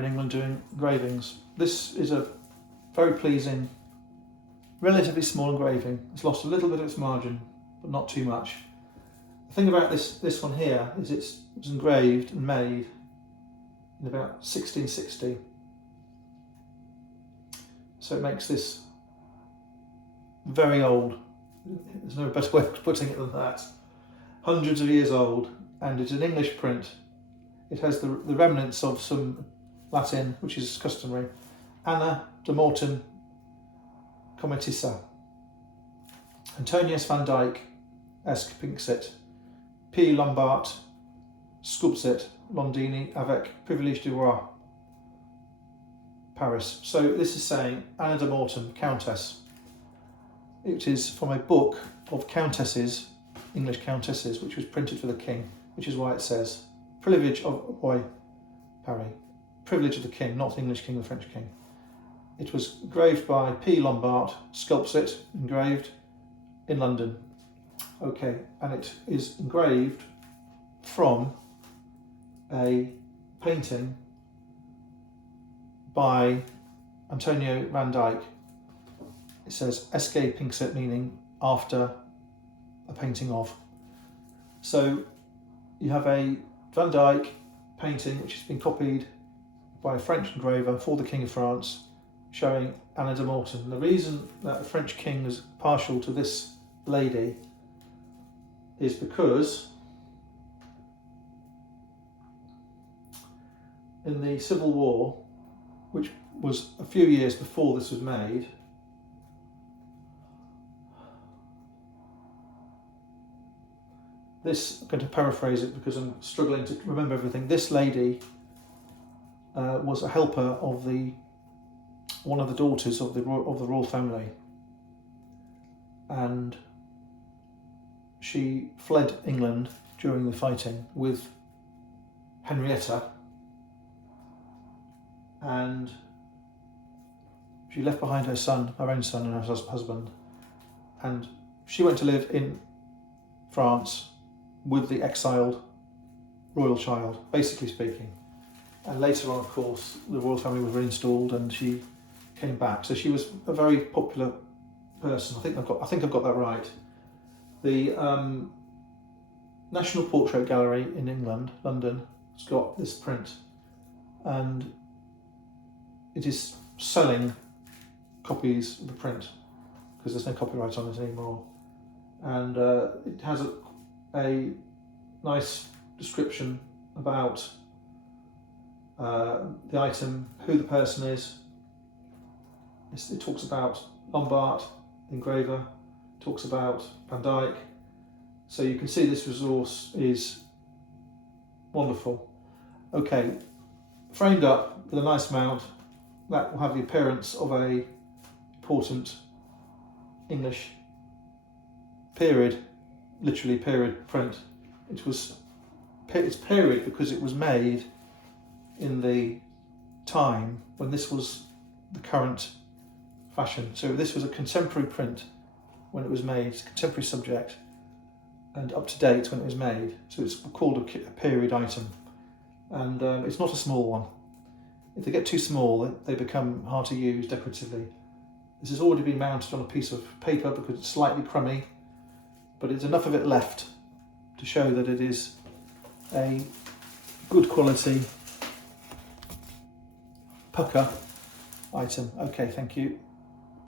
in England doing engravings. This is a very pleasing, relatively small engraving. It's lost a little bit of its margin, but not too much. The thing about this one here is it was engraved and made in about 1660. So it makes this very old. There's no better way of putting it than that. Hundreds of years old, and it's an English print. It has the remnants of some Latin, which is customary. Anna de Morton Cometissa. Antonius van Dyke esque Pinxit. P. Lombard Sculpsit Londini avec privilège du roi. Paris. So this is saying Anna de Morton, Countess. It is from a book of countesses, English countesses, which was printed for the king, which is why it says privilege of Roi Paris. Privilege of the king, not the English king, the French king. It was engraved by P. Lombard, Sculpsit, engraved in London. Okay, and it is engraved from a painting by Antonio van Dyke. It says Esque Pinxit, meaning after a painting of. So you have a Van Dyke painting which has been copied by a French engraver for the King of France, showing Anna de Morton. The reason that the French king is partial to this lady is because in the Civil War, which was a few years before this was made, I'm going to paraphrase it because I'm struggling to remember everything. This lady was a helper of one of the daughters of the royal family, and she fled England during the fighting with Henrietta, and she left behind her son, her own son, and her husband, and she went to live in France with the exiled royal child, basically speaking. And later on, of course, the royal family was reinstalled and she came back. So she was a very popular person. I think I've got that right. The National Portrait Gallery in England, London, has got this print, and it is selling copies of the print because there's no copyright on it anymore. And it has a nice description about the item, who the person is. It talks about Lombard, the engraver, talks about Van Dyke. So you can see this resource is wonderful. Okay, framed up with a nice mount, that will have the appearance of a important English period, literally period print. It's period because it was made in the time when this was the current fashion. So this was a contemporary print when it was made, it's a contemporary subject, and up to date when it was made. So it's called a period item, and it's not a small one. If they get too small, they become hard to use decoratively. This has already been mounted on a piece of paper because it's slightly crummy, but it's enough of it left to show that it is a good quality pucker item. Okay, thank you.